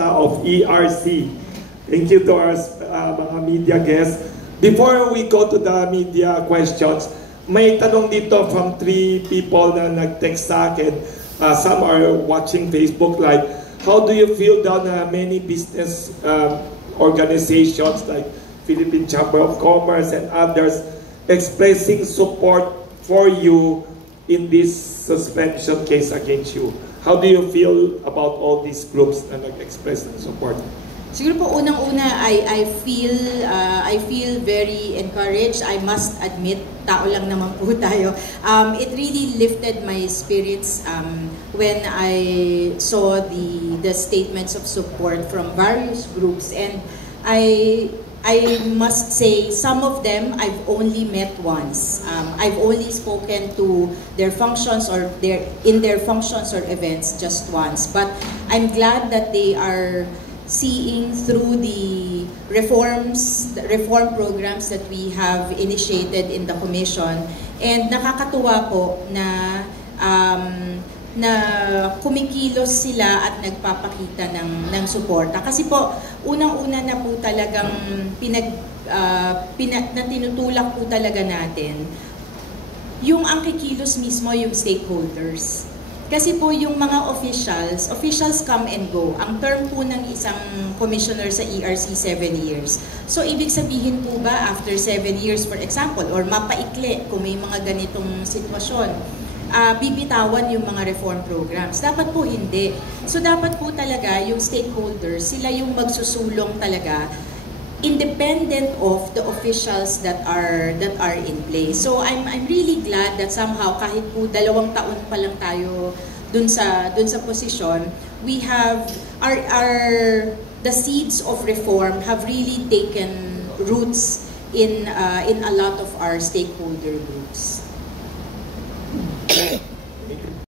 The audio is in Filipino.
of ERC. Thank you to our mga media guests. Before we go to the media questions, may tanong dito from 3 people na nag-text sa akin. Some are watching Facebook Live. How do you feel daw na many business organizations like Philippine Chamber of Commerce and others expressing support for you in this suspension case against you? How do you feel about all these groups na nag-express ng support? Siguro po unang-una, I feel very encouraged. I must admit, tao lang naman po tayo. It really lifted my spirits when I saw the statements of support from various groups, and I must say some of them I've only met once. I've only spoken to their functions or in their functions or events just once. But I'm glad that they are seeing through the reform programs that we have initiated in the Commission, and nakakatuwa po na kumikilos sila at nagpapakita ng suporta. Kasi po, unang-una na po talagang na tinutulak po talaga natin yung ang kikilos mismo yung stakeholders. Kasi po yung mga officials come and go. Ang term po ng isang commissioner sa ERC, 7 years. So, ibig sabihin po ba, after 7 years, for example, or mapaikli kung may mga ganitong sitwasyon, bibitawan yung mga reform programs? Dapat po hindi. So, dapat po talaga yung stakeholders, sila yung magsusulong talaga, independent of the officials that are in place. So I'm really glad that somehow kahit po 2 taon pa lang tayo dun sa posisyon, we have the seeds of reform have really taken roots in a lot of our stakeholder groups.